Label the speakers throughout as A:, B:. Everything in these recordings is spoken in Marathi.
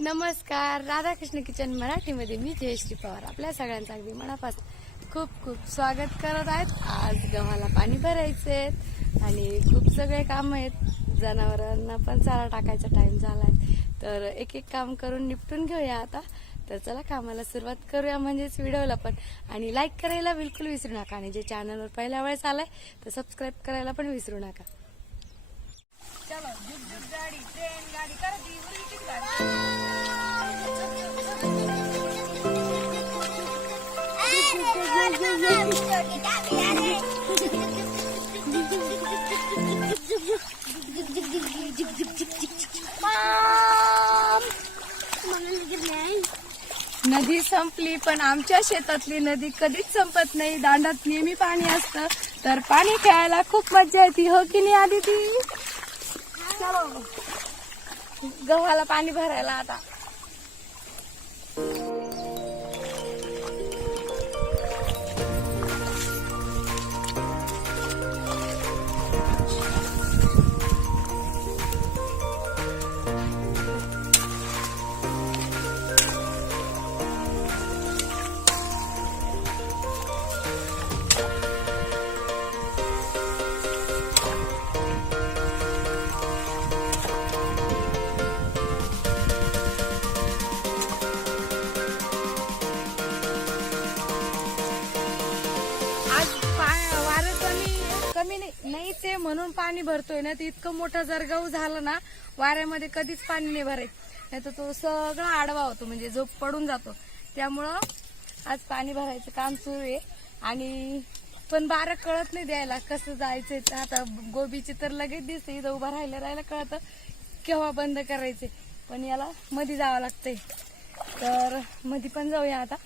A: नमस्कार राधाकृष्ण किचन मराठीमध्ये मी जयश्री पवार. आपल्या सगळ्यांचं अगदी मनापासून खूप खूप स्वागत करत आहेत. आज गव्हाला पाणी भरायचे आणि खूप सगळे काम आहेत. जनावरांना पण चारा टाकायचा टाइम झालाय. तर एक एक काम करून निपटून घेऊया आता. तर चला कामाला सुरुवात करूया म्हणजेच व्हिडिओला पण. आणि लाईक करायला बिलकुल विसरू नका आणि जे चॅनलवर पहिल्या वेळेस आलाय तर सबस्क्राईब करायला पण विसरू नका. चलो गाडी ट्रेन गाडी गाडी. नदी संपली पण आमच्या शेतातली नदी कधीच संपत नाही. दांडात नेहमी पाणी असतं. तर पाणी खेळायला खूप मजा येते हो की नाही आधी ती गव्हाला पाणी भरायला आता. आज नाही नाही नाही ते म्हणून पाणी भरतोय ना ते इतकं मोठं जर गहू झालं ना वाऱ्यामध्ये कधीच पाणी नाही भरायचं. नाही तर तो सगळा आडवा होतो म्हणजे जो पडून जातो. त्यामुळं आज पाणी भरायचं काम सुरू आहे. आणि पण बारा कळत नाही द्यायला कसं जायचं आता गोबीची तर लगेच दिसते इथं उभं राहिलं राहिलं कळतं केव्हा बंद करायचे. पण याला मध्ये जावं लागतंय. तर मध्ये पण जाऊया आता.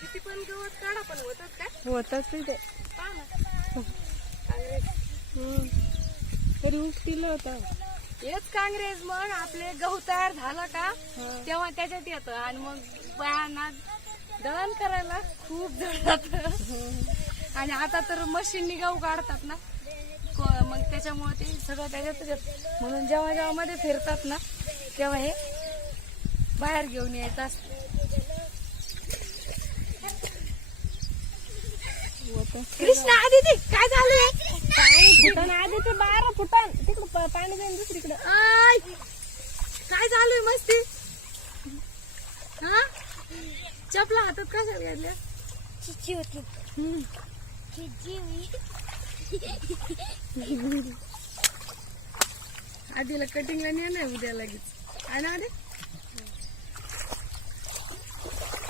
A: किती पण पण होतच काय
B: ते. तरी उपटीलं होतं
A: हेच काँग्रेस मग आपले गहू तयार झालं का? तेव्हा त्याच्यात येतं. आणि मग बायांना दळण करायला खूप जड जात. आणि आता तर मशीननी गहू काढतात ना. को- मग त्याच्यामुळे ते सगळं त्याच्यातच येतं. म्हणून जेव्हा जेव्हा मध्ये फिरतात ना तेव्हा हे बाहेर घेऊन यायचं असतं. कृष्णा आदिती काय झालंय
B: फुटाण आधी ते बारा फुटाण. तिकडं प- पाणी जाईन दुसरीकडे.
A: आय! काय चालू आहे मस्ती? हा? चपला हातात कशाला घातल्या?
C: चिची होती.
A: हम्म.
C: चिची मी
A: आधीला कटिंगला नाही उद्या लगेच. आणि आधी?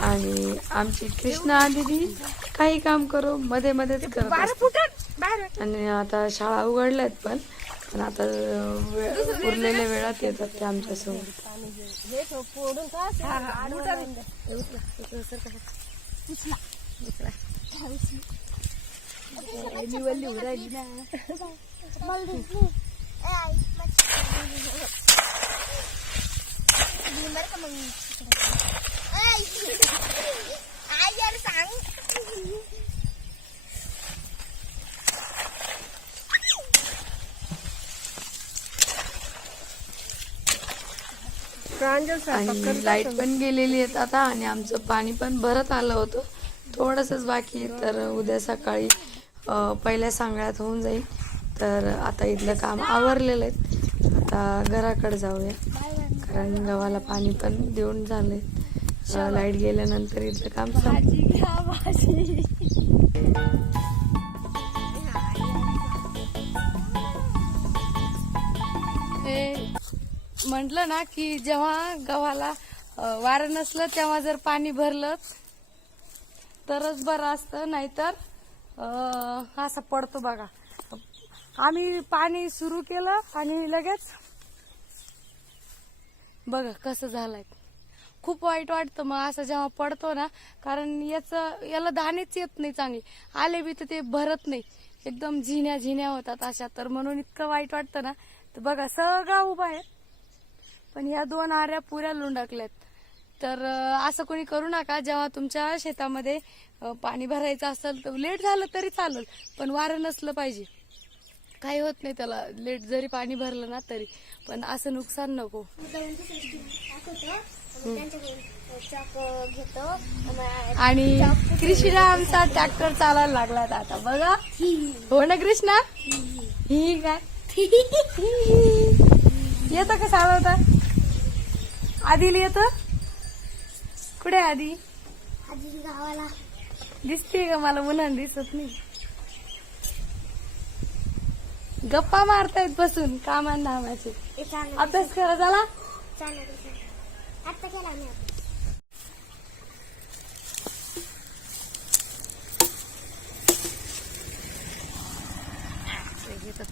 A: आणि आमची कृष्णा दीदी काही काम करू मध्ये मध्येच करत
C: बारा
A: असते.
C: फुटत? बाहेर
A: आणि आता शाळा उघडल्यात पण पण आता उरलेल्या वेळात येतात ते आमच्यासोबत
B: हे तो फोडून का असं आडवं
A: निवडली उरायली ना
C: मला दिसली ए, आई, माझी- मी बरं का मग ए, आई. आई यार सांग
B: प्रांजल
A: आणि लाइट पण गेलेली आहेत आता आणि आमचं पाणी पण भरत आलं होतं. थोडंसंच बाकी आहे तर उद्या सकाळी पहिल्या सांगण्यात होऊन जाईल. तर आता इथलं काम आवरलेलं आहे आता घराकडे जाऊया. कारण गव्हाला पाणी पण देऊन झालंय. अं, लाइट गेल्यानंतर इथलं काम संपलं. म्हटलं ना की जेव्हा गव्हाला वारं नसलं तेव्हा जर पाणी भरलं तरच बरं असतं. नाहीतर असं पडतो बघा. आम्ही पाणी सुरू केलं आणि लगेच बघा कसं झालंय. खूप वाईट वाटतं मग असं जेव्हा पडतो ना कारण याचं याला दाणेच येत नाही चांगले. आले बी तर ते भरत नाही. एकदम झिण्या झिण्या होतात अशा. तर म्हणून इतकं वाईट वाटतं ना. तर बघा सगळा उभा आहे. पण ह्या दोन आऱ्या पुऱ्या लुंडकल्यात. तर असं कोणी करू नका. जेव्हा तुमच्या शेतामध्ये पाणी भरायचं असेल तर लेट झालं तरी चालेल पण वारं नसलं पाहिजे. काही होत नाही त्याला. लेट जरी पाणी भरलं ना तरी. पण असं नुकसान नको. आणि कृष्णा आमचा ट्रॅक्टर चालायला लागला आता. बघा. हो ना कृष्णा? ही काय? येतं का चालवता आधी येत कुठे आधी?
C: आधी गावाला.
A: दिसते का मला मुलांना दिसत नाही. गप्पा मारतायत बसून कामान
C: चालेल
A: अभ्यास करा झाला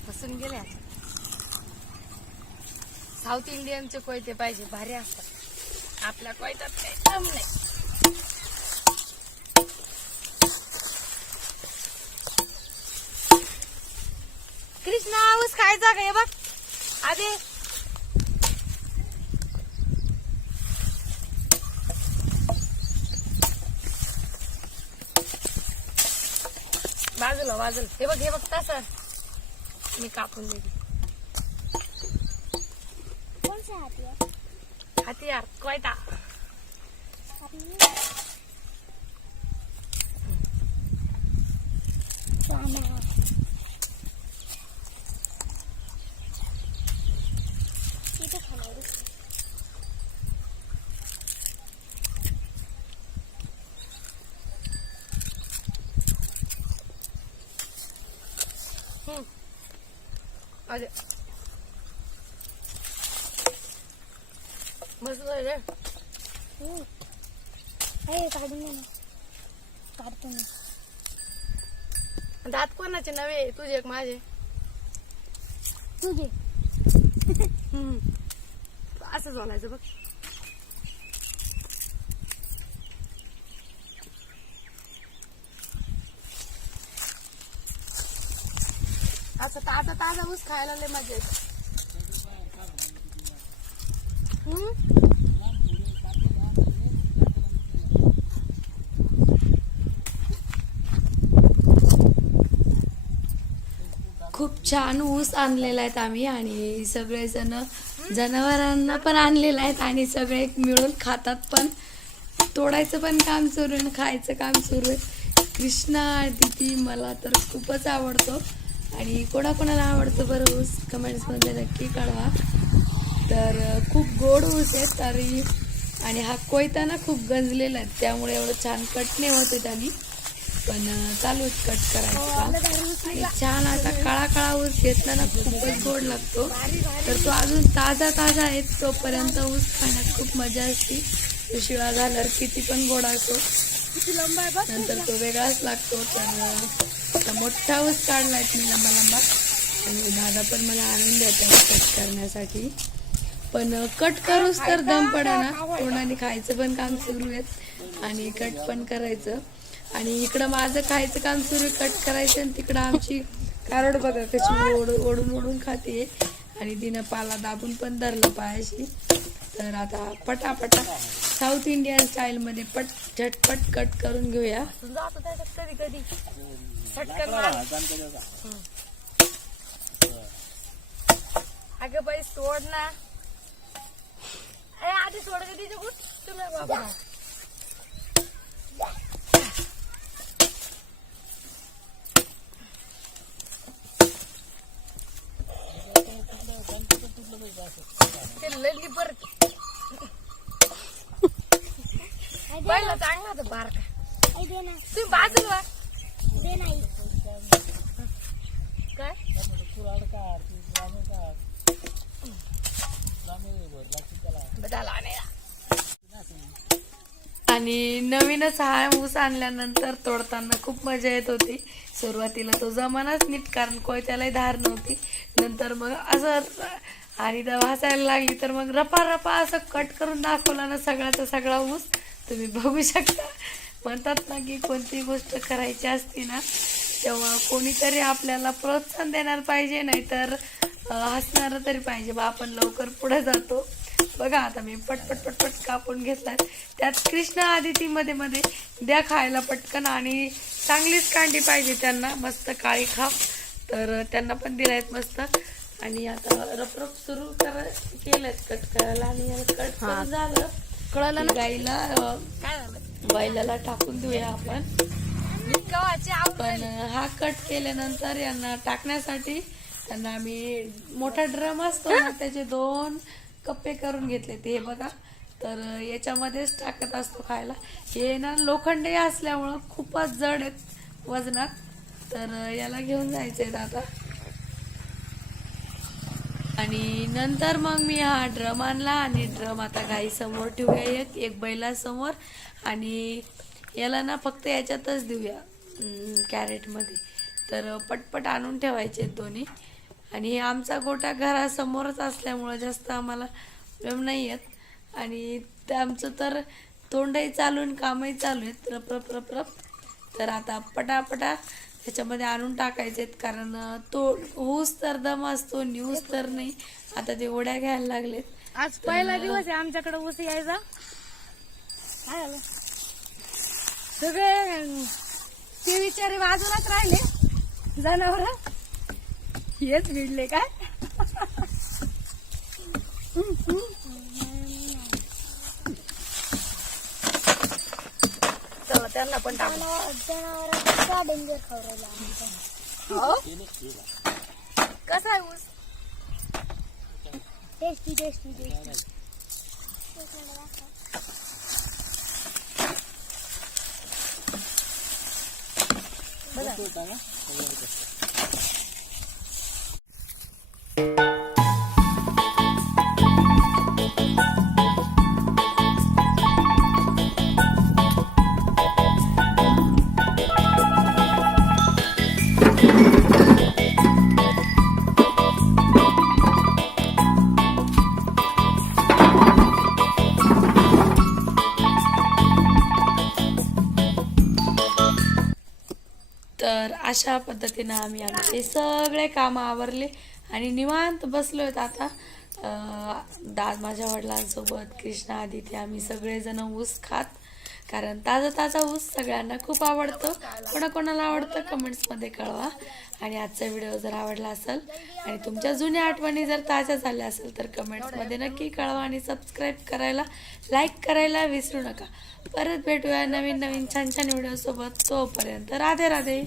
A: फसून गेल्या साऊथ इंडियनचे कोयते पाहिजे भारी असतात. आपल्या कोयत्यात काही कम नाही. कृष्णा ऊस खायचा का? हे बघ. आधी. बाजूला बाजूला हे बघ हे बघ तसं. मी कापून देते.
C: कोणचा हाती आहे?
A: हतियार कोयता
C: हाती? वाना. इथे खाणार आहे.
A: अरे बस रे.
C: हम्म. काढून दे ना. काढतो मी.
A: दात कोणाचे नवे तुझे एक माझे.
C: तुझे.
A: हम्म. असं बोलायचं बघ. असं ताजा ताजा ऊस खायला लय मजा येते हम्म? खूप छान ऊस आणलेला आहेत आम्ही आणि सगळेजण जनावरांना पण आणलेला आहेत आणि सगळे मिळून खातात पण. तोडायचं पण काम सुरू आहे खायचं काम सुरू आहे. कृष्णा दिदी मला तर खूपच आवडतो. आणि कोणाकोणाला आवडतं बरं ऊस? कमेंट्समध्ये नक्की कळवा. खूप गोड ऊस आहे तरी. आणि हा कोयताना खूप गंजलेला आहे त्यामुळे एवढं छान कट नाही होते त्यांनी. पण चालूच कट करायचं आणि छान असा काळा काळा ऊस घेतला ना खूपच गोड लागतो. तर तो अजून ताजा ताजा आहे तोपर्यंत ऊस खाण्यात खूप मजा असते. तो शिळा झाल्यावर किती पण गोड असतो नंतर तो वेगळाच लागतो. तर मोठा ऊस काढलाय मी लंबा लंबा. आणि दादा पण मला आणून देतात कट करण्यासाठी. पण कट करूच तर दम पडा ना. तोंडाने खायचं पण काम सुरू आहे आणि कट पण करायचं. आणि इकडं माझं खायचं काम सुरू आहे कट करायचं आणि तिकडं आमची कारड बघा कशी ओढ ओढून ओढून खाते. आणि तिनं पाला दाबून पण धरलं पायाशी. तर आता पटापटा साऊथ इंडियन स्टाईल मध्ये पट झटपट कट करून घेऊया. कधी कधी. अगं बाई सोड ना. ए, आधी सोड कधी तुम्ही बाबा ते. लल्ली बर पहिला चांगला होता बारका. तुम्ही बाजूला
C: नाही
A: काय? आणि नवीनच हा ऊस आणल्यानंतर तोडताना खूप मजा येत होती. सुरुवातीला तो जमानाच नीट कारण कोयत्यालाही धार नव्हती. नंतर मग असं आणि जर वाचायला लागली तर मग रपा रपा असं कट करून दाखवला ना सगळ्याचा सगळा ऊस. तुम्ही बघू शकता. म्हणतात ना की कोणती गोष्ट करायची असती ना तेव्हा कोणीतरी आपल्याला प्रोत्साहन देणार पाहिजे नाहीतर हसणारं तरी पाहिजे बा आपण लवकर पुढे जातो. बघा आता मी पटपट पटपट कापून घेतलाय. त्यात कृष्ण आदिती मध्ये मध्ये द्या खायला पटकन आणि चांगलीच कांडी पाहिजे त्यांना. मस्त काळी खाप तर त्यांना पण दिलायत मस्त. आणि आता रपरप सुरू कर केलंय कट करायला आणि कट झालं.
B: कळलं
A: की गाईला बैलाला टाकून देऊया आपण. पण हा कट केल्यानंतर यांना टाकण्यासाठी त्यांना आम्ही मोठा ड्रम असतो ना त्याचे दोन कप्पे करून घेतले ते बघा. तर याच्यामध्येच टाकत असतो खायला. हे ना लोखंडी असल्यामुळं खूपच जड आहेत वजनात. तर याला घेऊन जायचे आता आणि नंतर मग मी हा ड्रम आणला आणि ड्रम आता गाई समोर ठेवूया एक एक बैला समोर आणि याला ना फक्त याच्यातच देऊया कॅरेटमध्ये. तर पटपट आणून ठेवायचे दोन्ही. आणि आमचा गोटा घरासमोरच असल्यामुळं जास्त आम्हाला प्रॉब्लेम नाही येत. आणि ते आमचं तर तोंडही चालून कामही चालू आहेत. रप रप रप रप. तर आता पटापटा त्याच्यामध्ये आणून टाकायचे आहेत. कारण तो ऊस तर दम असतो न्यूज तर नाही. आता ते उड्या घ्यायला लागलेत.
B: आज पहिला दिवस आहे आमच्याकडे ऊस यायचा. काय झालं? सगळे ते विचारे बाजूलाच राहिले. जनावर. हेच भिडले काय? चला त्यांना पण टाकू.
C: डेंजर
B: हो? कसा आहे ऊस?
C: टेस्टी टेस्टी टेस्टी
A: अशा पद्धतीनं आम्ही आमचे सगळे कामं आवरले आणि निवांत बसलो आहेत आता दा दाद माझ्या वडिलांसोबत कृष्णा आदित्य आम्ही सगळेजण ऊस खात. कारण ताजा ताजा ऊस सगळ्यांना खूप आवडतो. कोणाकोणाला आवडतं कमेंट्समध्ये कळवा. आणि आजचा व्हिडिओ जर आवडला असेल आणि तुमच्या जुन्या आठवणी जर ताज्या झाल्या असेल तर कमेंट्समध्ये नक्की कळवा आणि सबस्क्राईब करायला लाईक करायला विसरू नका. परत भेटूया नवीन नवीन छान छान व्हिडिओसोबत. तोपर्यंत राधे राधे